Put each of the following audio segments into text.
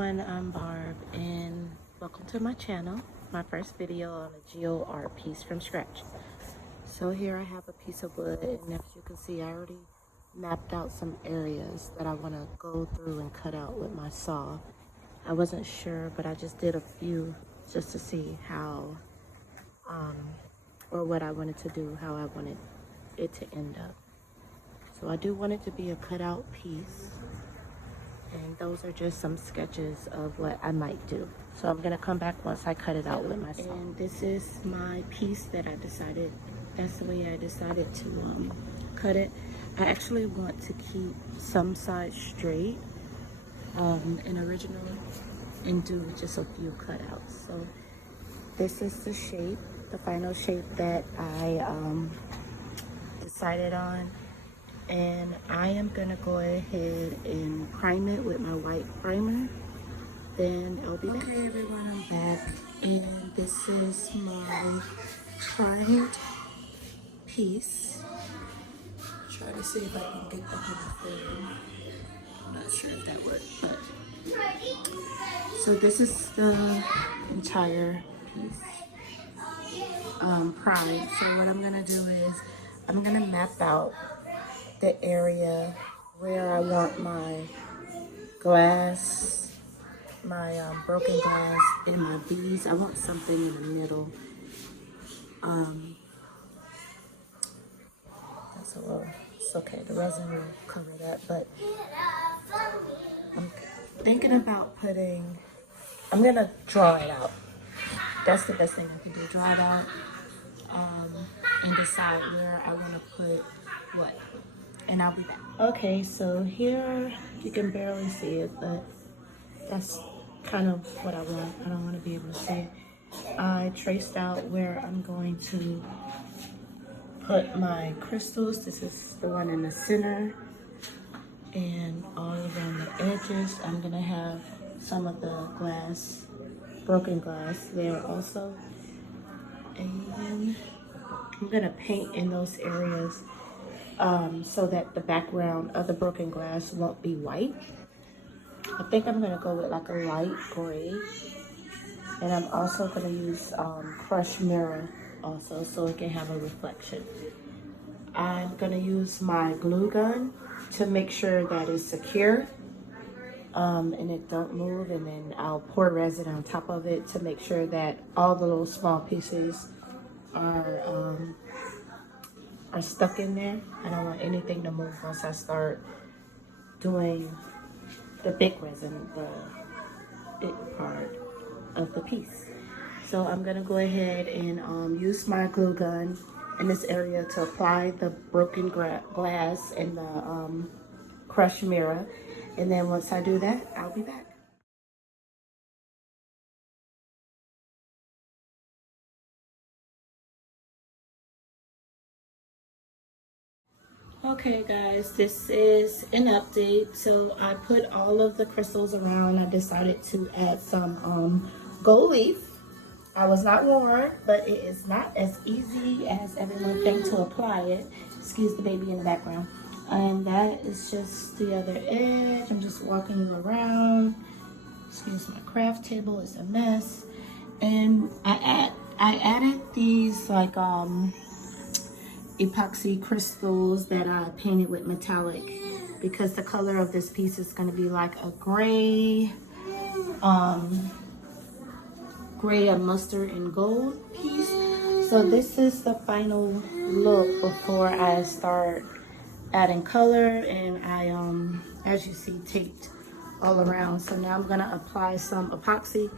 everyone, I'm Barb and welcome to my channel, my first video on a Geode Art piece from scratch. So here I have a piece of wood, and as you can see, I already mapped out some areas that I want to go through and cut out with my saw. I wasn't sure, but I just did a few just to see how or what I wanted to do, how I wanted it to end up. So I do want it to be a cutout piece, and those are just some sketches of what I might do. So I'm gonna come back once I cut it out with my saw. And this is my piece that I decided, that's the way I decided to cut it. I actually want to keep some sides straight and original and do just a few cutouts. So this is the shape, the final shape that I decided on. And I am gonna go ahead and prime it with my white primer. Then I'll be back. Okay everyone, I'm back. And this is my primed piece. Try to see if I can get the whole thing. I'm not sure if that worked, but. So this is the entire piece primed. So what I'm gonna do is, I'm gonna map out the area where I want my glass, my broken glass, and my beads. I want something in the middle. That's a little, it's okay, the resin will cover that, but I'm thinking about putting, I'm gonna draw it out. That's the best thing I can do, draw it out and decide where I want to put what. And I'll be back. Okay, so here you can barely see it, but that's kind of what I want. I don't want to be able to see it. I traced out where I'm going to put my crystals. This is the one in the center, and all around the edges I'm gonna have some of the glass, broken glass there also. And I'm gonna paint in those areas so that the background of the broken glass won't be white. I think I'm gonna go with like a light gray, and I'm also gonna use crushed mirror also, so it can have a reflection. I'm gonna use my glue gun to make sure that it's secure and it don't move, and then I'll pour resin on top of it to make sure that all the little small pieces are stuck in there. I don't want anything to move once I start doing the big resin, the big part of the piece. So I'm gonna go ahead and use my glue gun in this area to apply the broken glass and the crushed mirror. And then once I do that, I'll be back. Okay guys, this is an update. So I put all of the crystals around. I decided to add some gold leaf. I was not warned, but it is not as easy as everyone thinks to apply it. Excuse the baby in the background. And that is just the other edge. I'm just walking you around. Excuse my craft table, it's a mess. And I added these like epoxy crystals that I painted with metallic, because the color of this piece is going to be like a gray, gray and mustard and gold piece. So this is the final look before I start adding color, and I as you see, taped all around. So now I'm going to apply some epoxy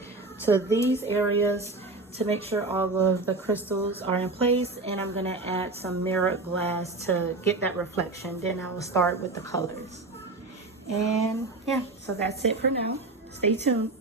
to these areas to make sure all of the crystals are in place, and I'm gonna add some mirrored glass to get that reflection. Then I will start with the colors. And yeah, so that's it for now. Stay tuned.